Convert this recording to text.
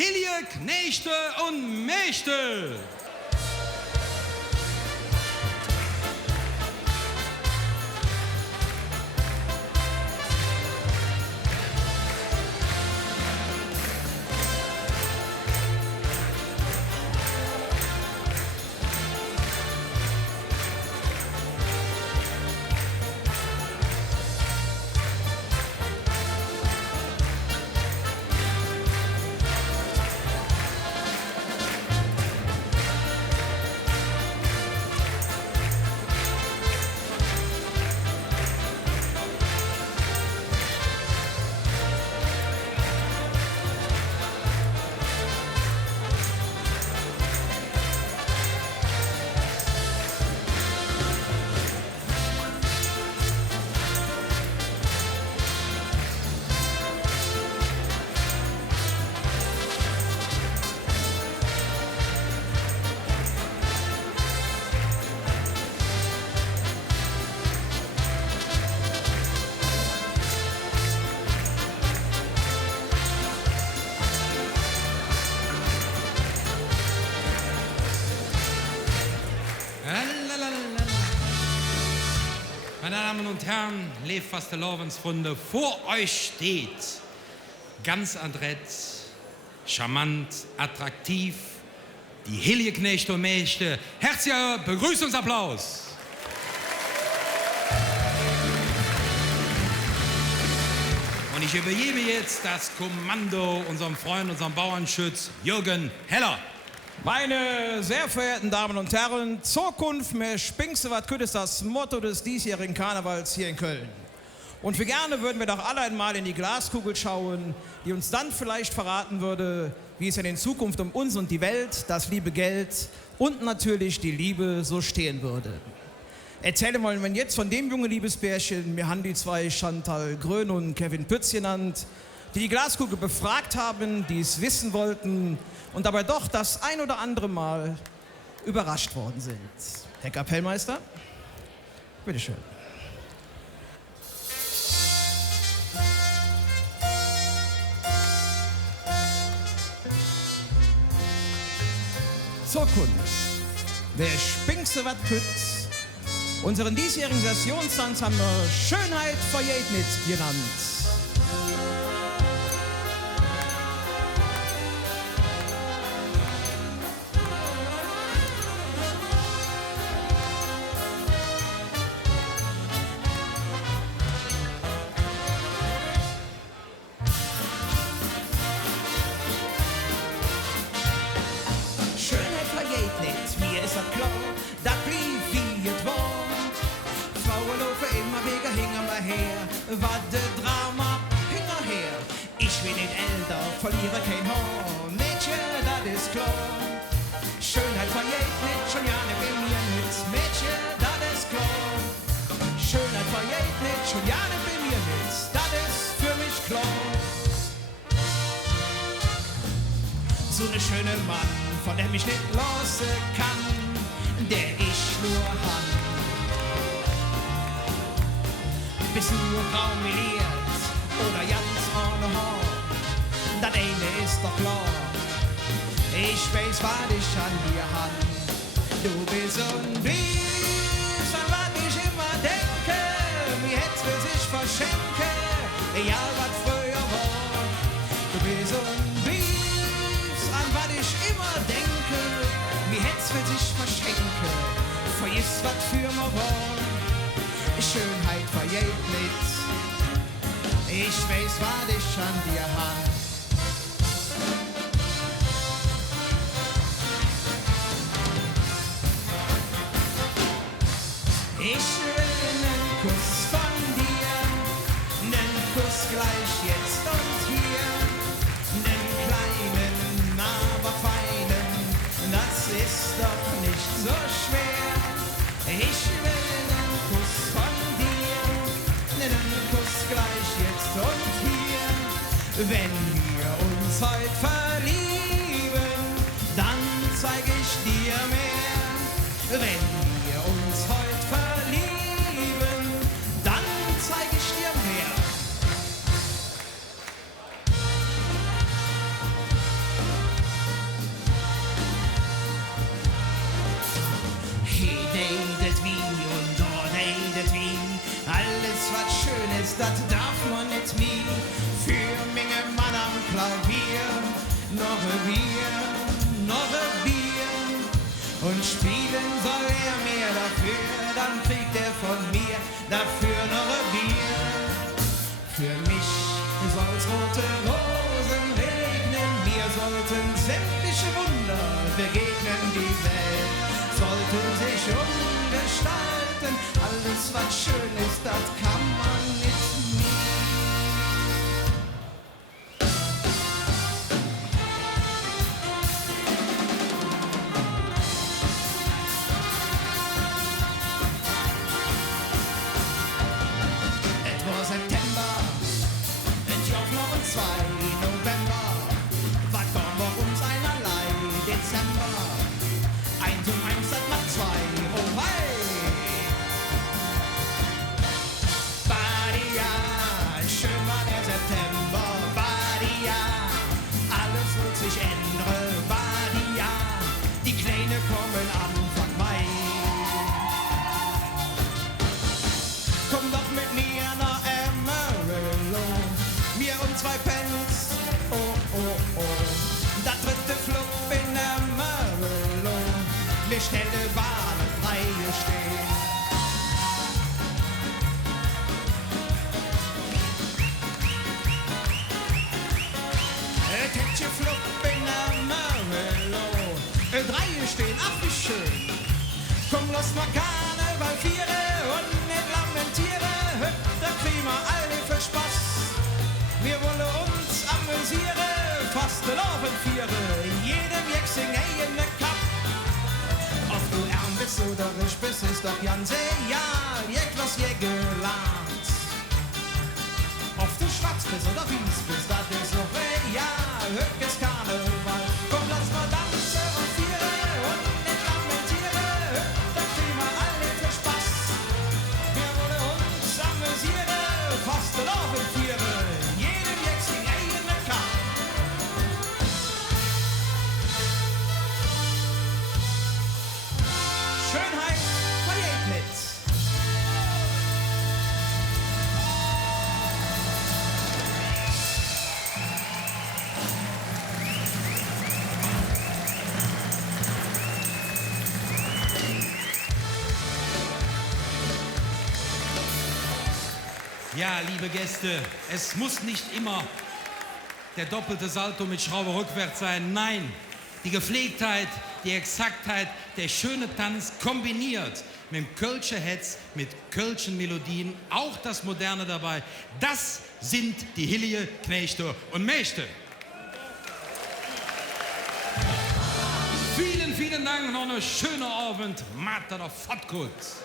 Heilige Knechte und Mächte. Meine Damen und Herren, Leefvastelovensrunde, vor euch steht ganz adrett, charmant, attraktiv, die Heilige Knechte und Mächte. Herzlicher Begrüßungsapplaus. Und ich übergebe jetzt das Kommando unserem Freund, unserem Bauernschütz Jürgen Heller. Meine sehr verehrten Damen und Herren, Zukunft mehr Spinkse wat kütt ist das Motto des diesjährigen Karnevals hier in Köln. Und wie gerne würden wir doch alle einmal in die Glaskugel schauen, die uns dann vielleicht verraten würde, wie es in Zukunft um uns und die Welt, das liebe Geld und natürlich die Liebe so stehen würde. Erzählen wollen wir jetzt von dem jungen Liebespärchen, mir haben die zwei Chantal Grön und Kevin Pütz genannt, die Glaskugel befragt haben, die es wissen wollten und dabei doch das ein oder andere Mal überrascht worden sind. Herr Kapellmeister, bitteschön. Zukunft, wer Spinkse wat kütt, unseren diesjährigen Sessionstanz haben wir Schönheit verjäht nicht genannt. Wat de Drama hinterher. Ich bin nicht älter, verliere kein Haar. Mädchen, das ist klar. Schönheit verjährt nicht, schon ja nicht bei mir nicht. Mädchen, das ist klar. Schönheit verjährt nicht, schon ja nicht bei mir nicht. Das ist für mich klar. So eine schöne Mann, von dem ich nicht losen kann, der ich nur han. Bist nur graumeliert oder ganz ohne Haar. Das eine ist doch klar, ich weiß, was ich an dir han. Du bist unwies, an was ich immer denke, mir hätt's für sich verschenke, egal was früher war. Du bist unwies, an was ich immer denke, mir hätt's für sich verschenke, vergiss was für mir war. Schönheit verjährt nicht, ich weiß, was ich an dir han. Ich will nen Kuss von dir, nen Kuss gleich jetzt und hier, nen kleinen, aber feinen, das ist doch nicht so schwer. Ich will nen Kuss von dir, nen Kuss gleich jetzt und hier. Wenn wir uns heute verlieben, dann zeig ich dir mehr. Wenn wir uns heute verlieben, dann zeig ich dir mehr. noch ein Bier. Und spielen soll er mehr dafür, dann kriegt er von mir dafür noch ein Bier. Für mich soll's rote Rosen regnen, mir sollten sämtliche Wunder begegnen, die Welt sollte sich umgestalten, alles was schön ist, das kann man nicht mehr. September, in Joffner und 2 November, war gone bei uns einerlei Dezember, 1 und 1, das macht 2, oh wei! Badia, schön war der September, Badia, alles wird sich ändern, Badia, die Kleine kommen Anfang Mai. Komm doch mit mir nach mir und 2 Pence, oh, oh, oh. Das dritte Flug in Amarillo, wir schnelle Bahnreihe stehen. Dritte Flug in Amarillo, 3 stehen, ach wie schön. Komm, lass mal Karneval vieren und nicht lamentieren, da kriegen wir alle viel Spaß. Wir wollen uns amüsieren, fast laufen Viere, in jedem Jackson eigene Cup. Ob du arm bist oder reich bist, ist doch ganz egal, jeglos je gelernt. Ob du schwarz bist oder weiß bist, das ist noch real, höchstes Karneval. Komm, lass mal tanzen und vieren und nicht lamentieren, da kriegen wir alle viel Spaß. Wir wollen uns amüsieren, fast laufen Viere. Schönheit verjährt. Ja, liebe Gäste, es muss nicht immer der doppelte Salto mit Schraube rückwärts sein. Nein, die Gepflegtheit, die Exaktheit, der schöne Tanz kombiniert mit dem Kölscher Hetz, mit Kölschen Melodien, auch das Moderne dabei. Das sind die Hillige Knechte und Mächte. Vielen, vielen Dank, noch einen schönen Abend. Macht da doch fort kurz.